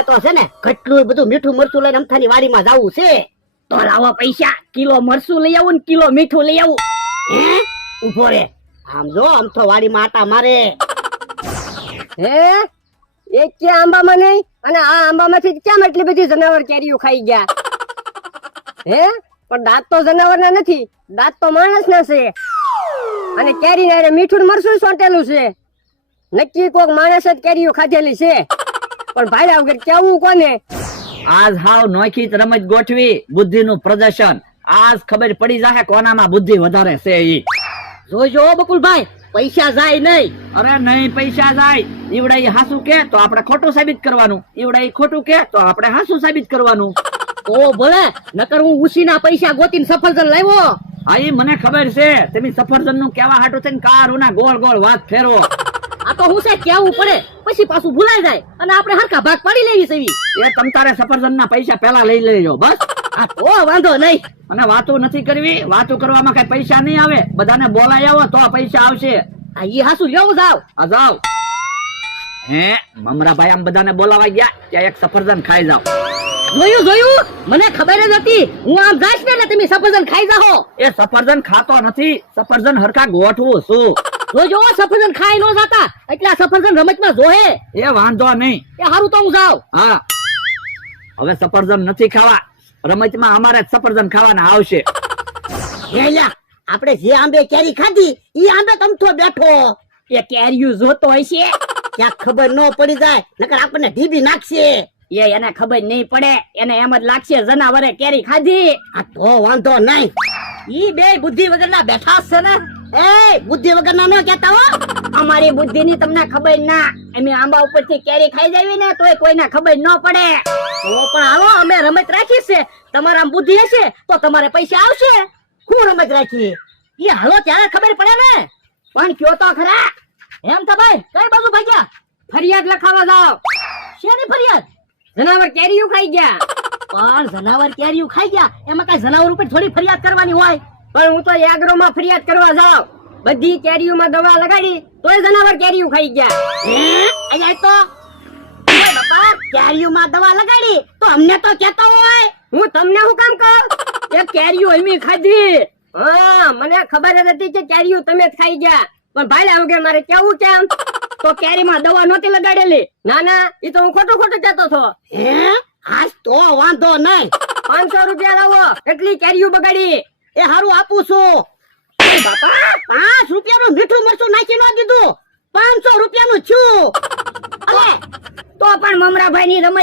એ તો છે ને કેટલું બધું મીઠું મરચું લઈને અમથાની વાડીમાં જાવું છે. તો લાવો પૈસા, કિલો મરસું લઈ આવું ને કિલો મીઠું લઈ આવું. હે ઉભો રે, આમ જો અમથો વાડીમાં આટા મારે. હે એક કે આંબામાં નહીં, અને આ આંબામાંથી કેમ એટલી બધી જનાવર કેરીઓ ખાઈ ગયા? હે પણ દાંત તો જનાવરના નથી, દાંત તો માણસના છે. અને કેરી ને મીઠું ને મરસું સોંટેલું છે. નક્કી કોક માણસ જ કેરીઓ ખાધેલી છે. પણ ભાઈ વગર કેવું કોને? આજ હાવ નોખી જ રમત ગોઠવી, બુદ્ધિનું પ્રદર્શન. આજ ખબર પડી જાય કોનામાં બુદ્ધિ વધારે છે ઈ. જોજો બકુલભાઈ, પૈસા જાય નહીં. અરે નહીં પૈસા જાય. ઈવડા ઈ હાસું કે તો આપણે ખોટું સાબિત કરવાનું, ઈવડા ઈ ખોટું કે તો આપણે હાસું સાબિત કરવાનું. ઓ ભલે, નકર હું ઉસીના પૈસા ગોતીને સફરજન લાવ્યો. હા ઈ મને ખબર છે, તમે સફરજન નું કેવા હાટું થઈને કારુના ગોળ ગોળ વાત ફેરવો. આ તો હું છે કેવું પડે, પછી પાછું ભૂલાઈ જાય અને આપણે હરખા ભાગ પાડી લેવી સેવી. એ તમ તારે સફરજન ના પૈસા પેલા લઈ લેજો બસ. આ તો વાંધો નહીં. અને વાતો નથી કરવી, વાતો કરવામાં કઈ પૈસા નહીં આવે. બધાને બોલાય આવો તો પૈસા આવશે. આ ઈ હાસુ લેવું જાવ. આ જાવ. હે મમરાભાઈ આમ બધાને બોલાવા ગયા ત્યાં એક સફરજન ખાઈ જાવ. જોયું, મને ખબર જ હતી હું આમ જાઈશ ને એટલે તમે સફરજન ખાઈ જાઓ. એ સફરજન ખાતો નથી, સફરજન હરખા ગોઠવું છું. જોજો સફરજન ખાઈ ન જાતા, એટલે સફરજન રમતમાં જોહે. એ વાંધો નહીં. એ હારું તો હું જાવ. હા હવે સફરજન નથી ખાવા, રમતમાં અમારે સફરજન ખાવાના આવશે. આપણે જે આંબે કેરી ખાધી ઈ આંબે તમથો બેઠો. એ કેરીઓ જોતો હશે, ક્યાંક ખબર ન પડી જાય, નકર આપણને ઢીબી નાખશે. એને ખબર નહીં પડે, એને એમ જ લાગશે જનાવરે કેરી ખાધી. આ તો વાંધો નહીં. ઈ બે બુદ્ધિ વગરના બેઠા છે ને. એ બુદ્ધિ વગરના ન કહેતા હો. અમારી બુદ્ધિ ની તમને ખબર ના, અમે આંબા ઉપરથી કેરી ખાઈ જાવી ને તોય કોઈને ખબર ન પડે. તો પણ હાલો, અમે રમત રાખી છે, તમારા બુદ્ધિ હશે તો તમારે પૈસા આવશે. શું રમત રાખી ઈ હાલો ત્યારે ખબર પડે ને. પણ કયો તો ખરા, એમ તો ભાઈ કઈ બાજુ ભાગ્યા? ફરિયાદ લખાવા જાવ. શેની ફરિયાદ? જનાવર કેરીઓ ખાઈ ગયા. પણ જનાવર કેરીઓ ખાઈ ગયા, એમાં કઈ જનાવર ઉપર થોડી ફરિયાદ કરવાની હોય. પણ હું તો એગ્રોમાં ફરિયાદ કરવા જાવ. બધી કેરીઓમાં દવા લગાડી તોય જનાવર કેરીઓ ખાઈ ગયા. અહીંયા તો ઓય બાપા, કેરીઓમાં દવા લગાડી તો અમને તો કહેતો હોય. હું તમને શું કામ કહું? એ કેરીઓ અમે ખાધી. હા મને ખબર જ હતી કે કેરીઓ તમે જ ખાઈ ગયા. પણ ભાઈ વગર મારે કેવું કેમ? તો કેરીમાં દવા નહોતી લગાડેલી. ના એ તો હું ખોટું કહેતો હતો. હે આજ તો વાંધો નહીં. 500 રૂપિયા લાવો, એટલી કેરીઓ બગાડી. એ હારું આપું છું. બાપા 5 રૂપિયાનું મીઠું મરચું નાખી ન દીધું, 500 રૂપિયાનું છું. અલે તો પણ મમરાભાઈ ની રમત